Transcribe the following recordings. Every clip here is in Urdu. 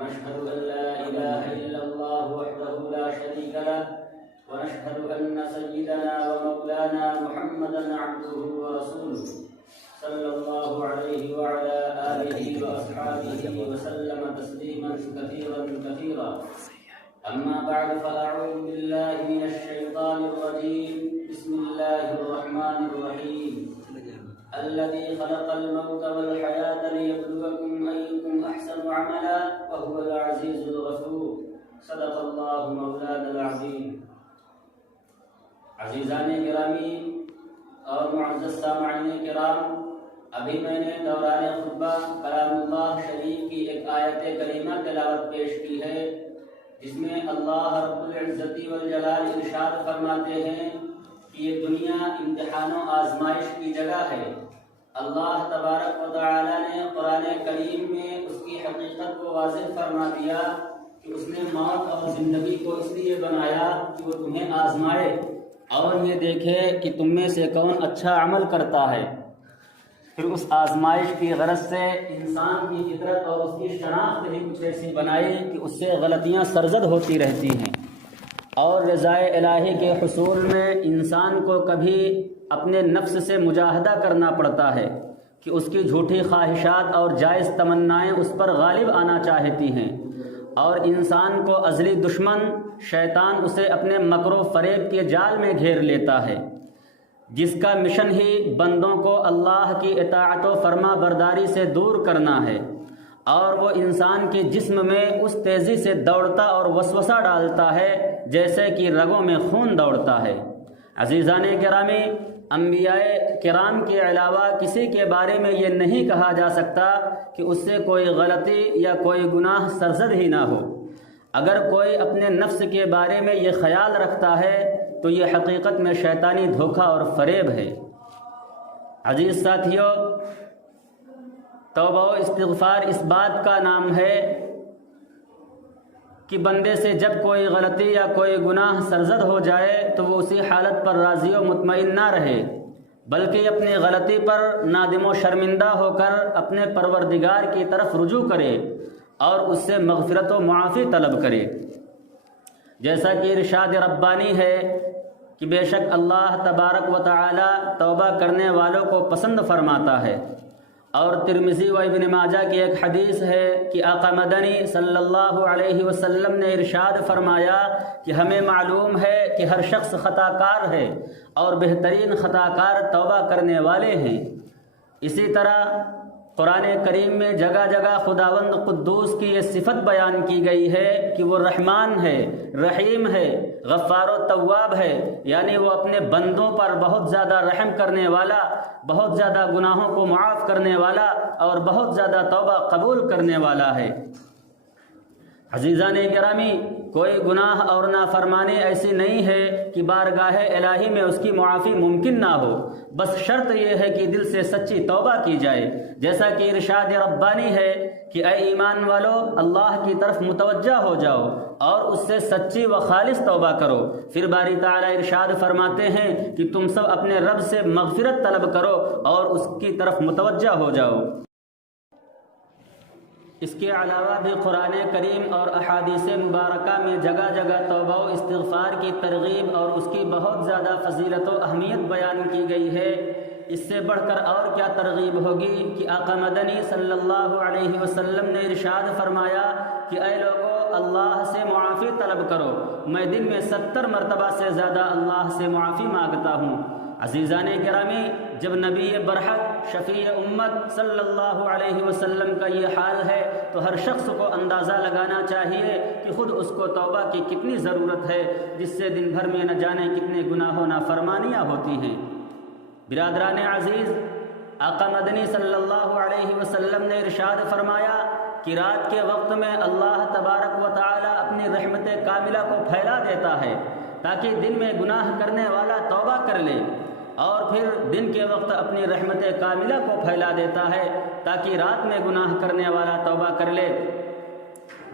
ونشهد أن لا إله إلا الله وحده لا شريك له ونشهد أن سيدنا ومولانا محمدا عبده ورسوله صلى الله عليه وعلى آله وأصحابه وسلم تسليما كثيرا كثيرا. أما بعد فأعوذ بالله من الشيطان الرجيم. بسم الله الرحمن الرحيم. الذي خلق الموت والحياة ليبلوكم أيكم أحسن عملا وهو العزيز الغفور. صدق الله مولانا العظيم. عزیزان گرامی اور معزز سامعین کرام، ابھی میں نے دوران خطبہ کلام اللہ شریف کی ایک آیت کریمہ تلاوت پیش کی ہے، جس میں اللہ رب العزت والجلال ارشاد فرماتے ہیں کہ یہ دنیا امتحان و آزمائش کی جگہ ہے. اللہ تبارک و تعالی نے قرآن کریم میں اس کی حقیقت کو واضح فرما دیا کہ اس نے موت اور زندگی کو اس لیے بنایا کہ وہ تمہیں آزمائے اور یہ دیکھے کہ تم میں سے کون اچھا عمل کرتا ہے. پھر اس آزمائش کی غرض سے انسان کی فطرت اور اس کی شناخت بھی کچھ ایسی بنائی کہ اس سے غلطیاں سرزد ہوتی رہتی ہیں، اور رضائے الہی کے حصول میں انسان کو کبھی اپنے نفس سے مجاہدہ کرنا پڑتا ہے کہ اس کی جھوٹی خواہشات اور جائز تمنائیں اس پر غالب آنا چاہتی ہیں، اور انسان کو ازلی دشمن شیطان اسے اپنے مکر و فریب کے جال میں گھیر لیتا ہے، جس کا مشن ہی بندوں کو اللہ کی اطاعت و فرما برداری سے دور کرنا ہے، اور وہ انسان کے جسم میں اس تیزی سے دوڑتا اور وسوسہ ڈالتا ہے جیسے کہ رگوں میں خون دوڑتا ہے. عزیزان گرامی، انبیاء کرام کے علاوہ کسی کے بارے میں یہ نہیں کہا جا سکتا کہ اس سے کوئی غلطی یا کوئی گناہ سرزد ہی نہ ہو. اگر کوئی اپنے نفس کے بارے میں یہ خیال رکھتا ہے تو یہ حقیقت میں شیطانی دھوکہ اور فریب ہے. عزیز ساتھیو، توبہ و استغفار اس بات کا نام ہے کہ بندے سے جب کوئی غلطی یا کوئی گناہ سرزد ہو جائے تو وہ اسی حالت پر راضی و مطمئن نہ رہے، بلکہ اپنی غلطی پر نادم و شرمندہ ہو کر اپنے پروردگار کی طرف رجوع کرے اور اس سے مغفرت و معافی طلب کرے. جیسا کہ ارشاد ربانی ہے کہ بے شک اللہ تبارک و تعالی توبہ کرنے والوں کو پسند فرماتا ہے. اور ترمذی و ابن ماجہ کی ایک حدیث ہے کہ آقا مدنی صلی اللہ علیہ وسلم نے ارشاد فرمایا کہ ہمیں معلوم ہے کہ ہر شخص خطا کار ہے اور بہترین خطا کار توبہ کرنے والے ہیں. اسی طرح قرآن کریم میں جگہ جگہ خداوند قدوس کی یہ صفت بیان کی گئی ہے کہ وہ رحمان ہے، رحیم ہے، غفار و تواب ہے، یعنی وہ اپنے بندوں پر بہت زیادہ رحم کرنے والا، بہت زیادہ گناہوں کو معاف کرنے والا اور بہت زیادہ توبہ قبول کرنے والا ہے. عزیزان گرامی، کوئی گناہ اور نافرمانی ایسی نہیں ہے کہ بارگاہ الہی میں اس کی معافی ممکن نہ ہو، بس شرط یہ ہے کہ دل سے سچی توبہ کی جائے. جیسا کہ ارشاد ربانی ہے کہ اے ایمان والو، اللہ کی طرف متوجہ ہو جاؤ اور اس سے سچی و خالص توبہ کرو. پھر باری تعالی ارشاد فرماتے ہیں کہ تم سب اپنے رب سے مغفرت طلب کرو اور اس کی طرف متوجہ ہو جاؤ. اس کے علاوہ بھی قرآن کریم اور احادیث مبارکہ میں جگہ جگہ توبہ و استغفار کی ترغیب اور اس کی بہت زیادہ فضیلت و اہمیت بیان کی گئی ہے. اس سے بڑھ کر اور کیا ترغیب ہوگی کہ آقا مدنی صلی اللہ علیہ وسلم نے ارشاد فرمایا کہ اے لوگو، اللہ سے معافی طلب کرو، میں دن میں 70 مرتبہ سے زیادہ اللہ سے معافی مانگتا ہوں. عزیزان گرامی، جب نبی برحق شفیع امت صلی اللہ علیہ وسلم کا یہ حال ہے تو ہر شخص کو اندازہ لگانا چاہیے کہ خود اس کو توبہ کی کتنی ضرورت ہے، جس سے دن بھر میں نہ جانے کتنے گناہ و نافرمانیاں ہوتی ہیں. برادران عزیز، آقا مدنی صلی اللہ علیہ وسلم نے ارشاد فرمایا کہ رات کے وقت میں اللہ تبارک و تعالی اپنی رحمت کاملہ کو پھیلا دیتا ہے تاکہ دن میں گناہ کرنے والا توبہ کر لے، اور پھر دن کے وقت اپنی رحمت کاملہ کو پھیلا دیتا ہے تاکہ رات میں گناہ کرنے والا توبہ کر لے.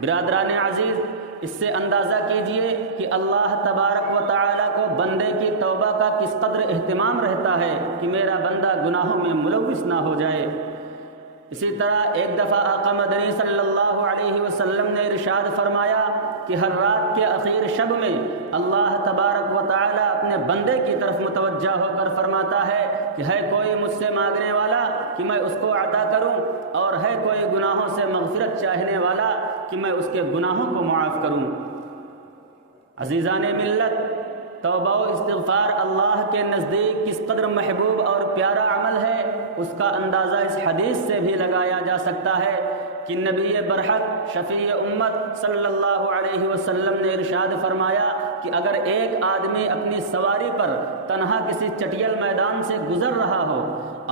برادران عزیز، اس سے اندازہ کیجئے کہ اللہ تبارک و تعالی کو بندے کی توبہ کا کس قدر اہتمام رہتا ہے کہ میرا بندہ گناہوں میں ملوث نہ ہو جائے. اسی طرح ایک دفعہ آقا مدنی صلی اللہ علیہ وسلم نے ارشاد فرمایا کہ ہر رات کے آخر شب میں اللہ تبارک و تعالی اپنے بندے کی طرف متوجہ ہو کر فرماتا ہے کہ ہے کوئی مجھ سے مانگنے والا کہ میں اس کو عطا کروں، اور ہے کوئی گناہوں سے مغفرت چاہنے والا کہ میں اس کے گناہوں کو معاف کروں۔ عزیزان ملت، توبہ و استغفار اللہ کے نزدیک کس قدر محبوب اور پیارا عمل ہے، اس کا اندازہ اس حدیث سے بھی لگایا جا سکتا ہے کہ نبی برحق شفیع امت صلی اللہ علیہ وسلم نے ارشاد فرمایا کہ اگر ایک آدمی اپنی سواری پر تنہا کسی چٹیل میدان سے گزر رہا ہو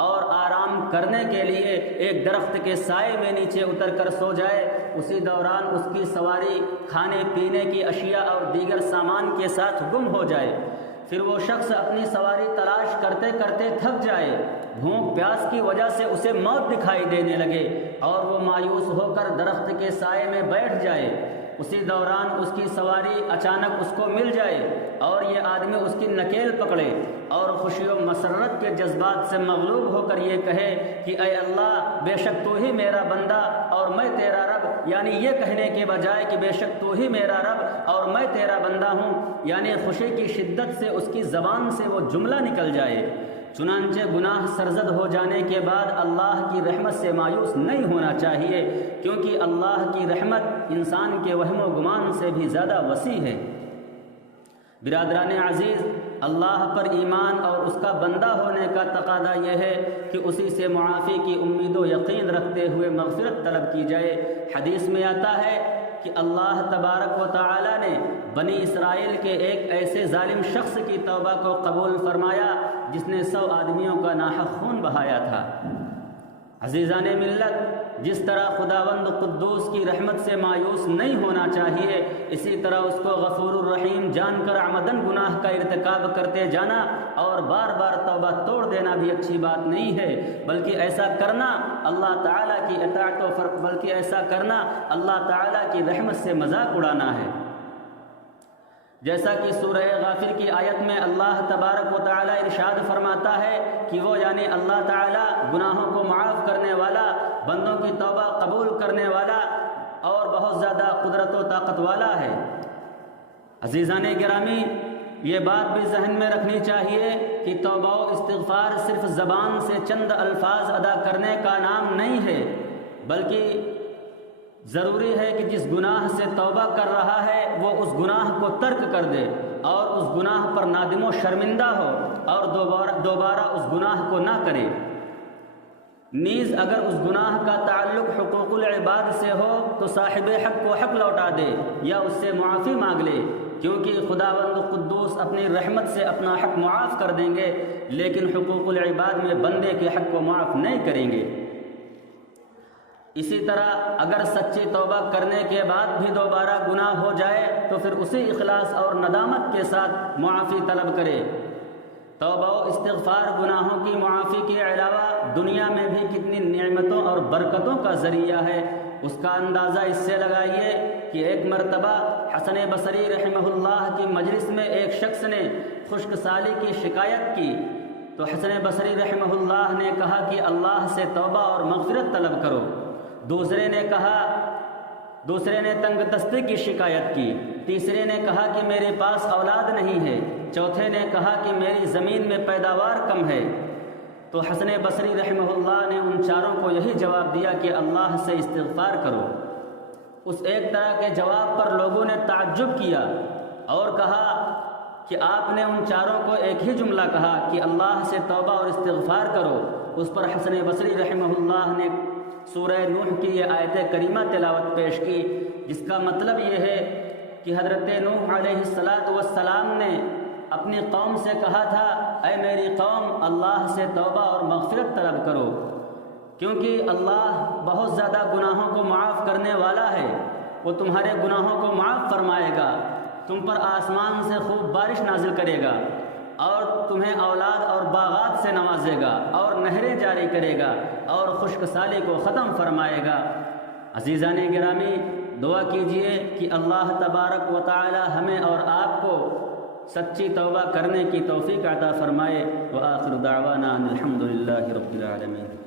اور آرام کرنے کے لیے ایک درخت کے سائے میں نیچے اتر کر سو جائے، اسی دوران اس کی سواری کھانے پینے کی اشیاء اور دیگر سامان کے ساتھ گم ہو جائے، پھر وہ شخص اپنی سواری تلاش کرتے کرتے تھک جائے، بھوک پیاس کی وجہ سے اسے موت دکھائی دینے لگے اور وہ مایوس ہو کر درخت کے سائے میں بیٹھ جائے، اسی دوران اس کی سواری اچانک اس کو مل جائے اور یہ آدمی اس کی نکیل پکڑے اور خوشی و مسرت کے جذبات سے مغلوب ہو کر یہ کہے کہ اے اللہ بے شک تو ہی میرا بندہ اور میں تیرا رب، یعنی یہ کہنے کے بجائے کہ بے شک تو ہی میرا رب اور میں تیرا بندہ ہوں، یعنی خوشی کی شدت سے اس کی زبان سے وہ جملہ نکل جائے۔ چنانچہ گناہ سرزد ہو جانے کے بعد اللہ کی رحمت سے مایوس نہیں ہونا چاہیے، کیونکہ اللہ کی رحمت انسان کے وہم و گمان سے بھی زیادہ وسیع ہے۔ برادران عزیز، اللہ پر ایمان اور اس کا بندہ ہونے کا تقاضا یہ ہے کہ اسی سے معافی کی امید و یقین رکھتے ہوئے مغفرت طلب کی جائے۔ حدیث میں آتا ہے کہ اللہ تبارک و تعالی نے بنی اسرائیل کے ایک ایسے ظالم شخص کی توبہ کو قبول فرمایا جس نے 100 آدمیوں کا ناحق خون بہایا تھا۔ عزیزان ملت، جس طرح خداوند قدوس کی رحمت سے مایوس نہیں ہونا چاہیے، اسی طرح اس کو غفور الرحیم جان کر عمدن گناہ کا ارتکاب کرتے جانا اور بار بار توبہ توڑ دینا بھی اچھی بات نہیں ہے، بلکہ ایسا کرنا اللہ تعالیٰ کی اطاعت و فرق بلکہ ایسا کرنا اللہ تعالیٰ کی رحمت سے مذاق اڑانا ہے۔ جیسا کہ سورہ غافر کی آیت میں اللہ تبارک و تعالیٰ ارشاد فرماتا ہے کہ وہ یعنی اللہ تعالیٰ گناہوں کو معاف کرنے والا، بندوں کی توبہ قبول کرنے والا اور بہت زیادہ قدرت و طاقت والا ہے۔ عزیزان گرامی، یہ بات بھی ذہن میں رکھنی چاہیے کہ توبہ و استغفار صرف زبان سے چند الفاظ ادا کرنے کا نام نہیں ہے، بلکہ ضروری ہے کہ جس گناہ سے توبہ کر رہا ہے وہ اس گناہ کو ترک کر دے اور اس گناہ پر نادم و شرمندہ ہو اور دوبارہ اس گناہ کو نہ کرے۔ نیز اگر اس گناہ کا تعلق حقوق العباد سے ہو تو صاحب حق کو حق لوٹا دے یا اس سے معافی مانگ لے، کیونکہ خداوند قدوس اپنی رحمت سے اپنا حق معاف کر دیں گے، لیکن حقوق العباد میں بندے کے حق کو معاف نہیں کریں گے۔ اسی طرح اگر سچی توبہ کرنے کے بعد بھی دوبارہ گناہ ہو جائے تو پھر اسی اخلاص اور ندامت کے ساتھ معافی طلب کرے۔ توبہ و استغفار گناہوں کی معافی کے علاوہ دنیا میں بھی کتنی نعمتوں اور برکتوں کا ذریعہ ہے، اس کا اندازہ اس سے لگائیے کہ ایک مرتبہ حسن بصری رحمہ اللہ کی مجلس میں ایک شخص نے خشک سالی کی شکایت کی تو حسن بصری رحمہ اللہ نے کہا کہ اللہ سے توبہ اور مغفرت طلب کرو۔ دوسرے نے تنگ دستی کی شکایت کی، تیسرے نے کہا کہ میرے پاس اولاد نہیں ہے، چوتھے نے کہا کہ میری زمین میں پیداوار کم ہے۔ تو حسن بصری رحمہ اللہ نے ان چاروں کو یہی جواب دیا کہ اللہ سے استغفار کرو۔ اس ایک طرح کے جواب پر لوگوں نے تعجب کیا اور کہا کہ آپ نے ان چاروں کو ایک ہی جملہ کہا کہ اللہ سے توبہ اور استغفار کرو۔ اس پر حسن بصری رحمہ اللہ نے سورہ نوح کی یہ آیت کریمہ تلاوت پیش کی، جس کا مطلب یہ ہے کہ حضرت نوح علیہ السلام نے اپنی قوم سے کہا تھا، اے میری قوم، اللہ سے توبہ اور مغفرت طلب کرو، کیونکہ اللہ بہت زیادہ گناہوں کو معاف کرنے والا ہے، وہ تمہارے گناہوں کو معاف فرمائے گا، تم پر آسمان سے خوب بارش نازل کرے گا اور تمہیں اولاد اور باغات سے نوازے گا اور نہریں جاری کرے گا اور خشک سالی کو ختم فرمائے گا۔ عزیزان گرامی، دعا کیجئے کہ اللہ تبارک و تعالی ہمیں اور آپ کو سچی توبہ کرنے کی توفیق عطا فرمائے۔ وآخر دعوانا ان الحمد للہ رب العالمین۔